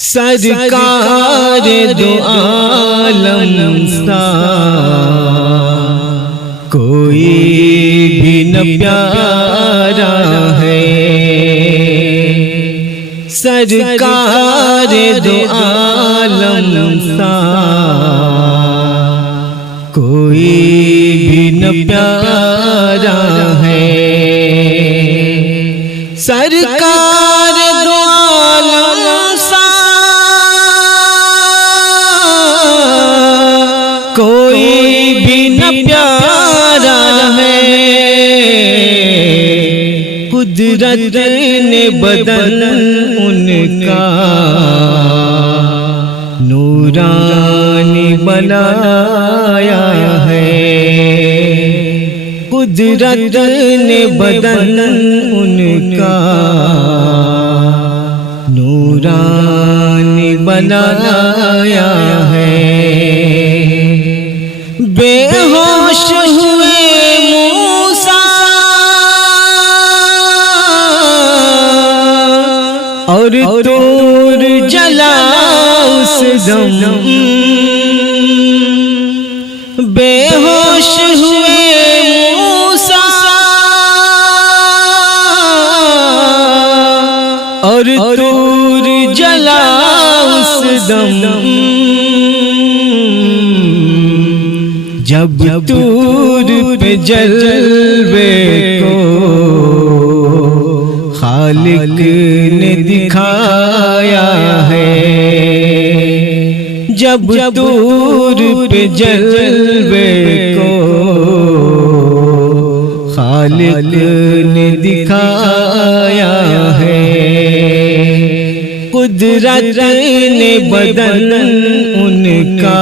सरकार दो आलम सा कोई भी न प्यारा है। सरकार दो आलम सा कोई भी न प्यारा है। सरकार दो आलम सा कोई भी न प्यारा है। कुदरत ने बदन उनका नूरानी बनाया है। कुदरत ने बदन उनका नूरानी बनाया है। बेहोश हुए मूसा और तूर जला उस दम। बेहोश हुए मूसा और तूर जला उस दम। जब तूर पे जलवे को खालिक ने दिखाया है। जब तूर पे जलवे को खालिक ने दिखाया है। कुदरत ने बदन उनका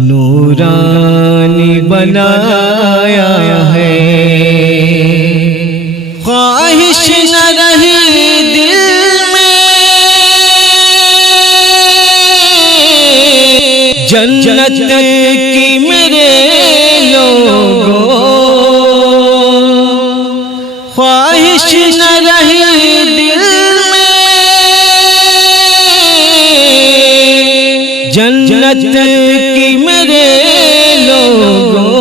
नूरानी बनाया है। ख्वाहिश न रही दिल में जन्नत की मेरे लोगों। ख्वाहिश न रही दिल में जन्नत की मेरे लोगों।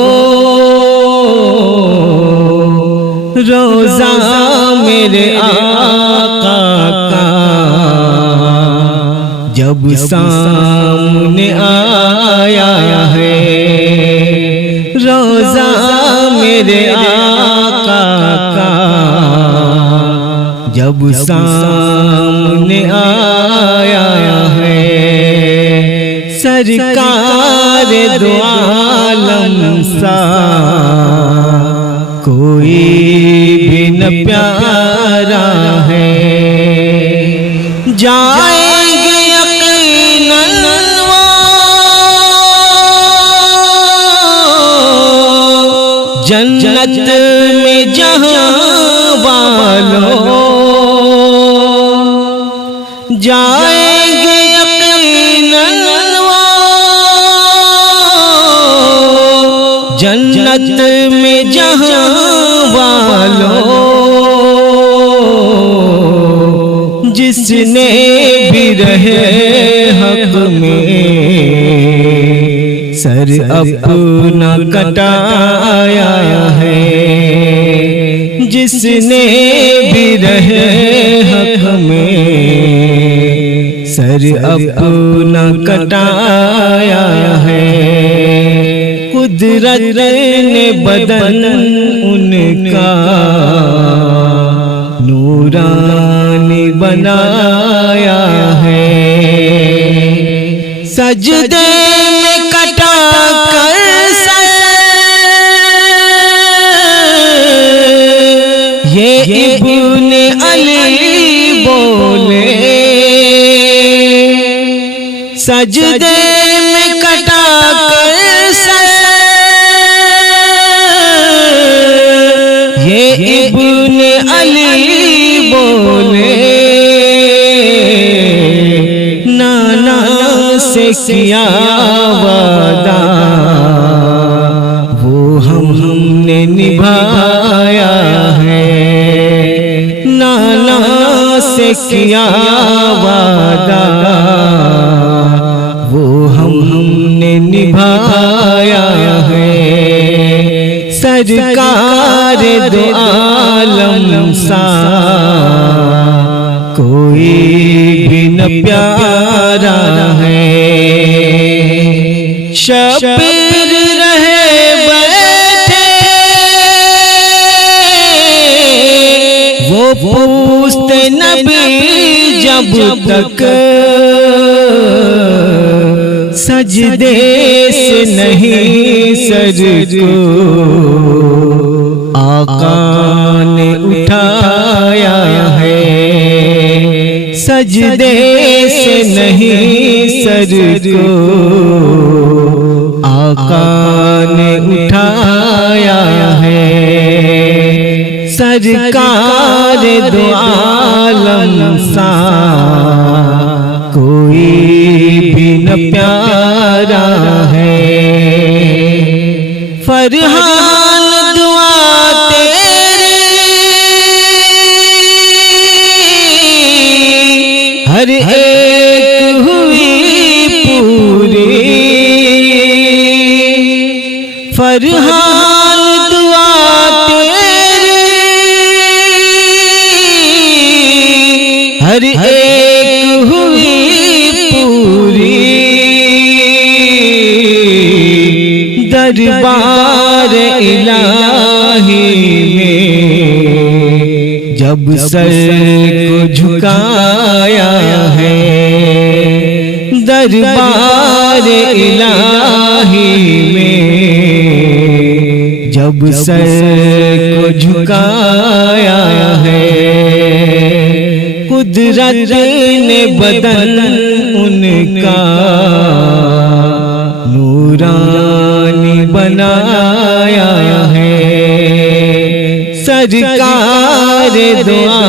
रोज़ा मेरे आका का जब सामने आया है। रोज़ा मेरे आका का जब सामने आया है। सरकार दो आलम सा कोई भी न प्यारा है। जाएंगे यकीनन वो जन्नत में जहां वालों। जाएंगे यकीनन वो जन्नत में जहां वालों। जिसने भी रहे हक में सर अपना कटाया है। जिसने भी रहे हक में सर अपना कटाया है। कुदरत ने बदन उनका नूरानी बनाया है। सजदे में कटा कर ये इब्ने अली बोले। सजदे में कटा कर ये इब्ने अली बोले। नाना से किया वादा वो हमने निभाया है। नाना से से किया वादा वो हमने निभाया है। सरकार दो आलम सा कोई भी न प्यारा है। शबीर रहे बैठे वो पूछते नबी जब तक सजदे से नहीं सर को आका ने उठाया है। सजदे से नहीं सर को आका ने उठाया है। सरकार दो आलम सा कोई भी न प्यारा है। फरहान दुआ तेरी हर एक हुई पूरी। फरहान दुआ तेरी हर एक हुई पूरी। दरबार इलाही में जब सर को झुकाया है। दरबार इलाही में जब सर को झुकाया है। कुदरत ने बदन उनका नूरानी बनाया है। सरकार दुआ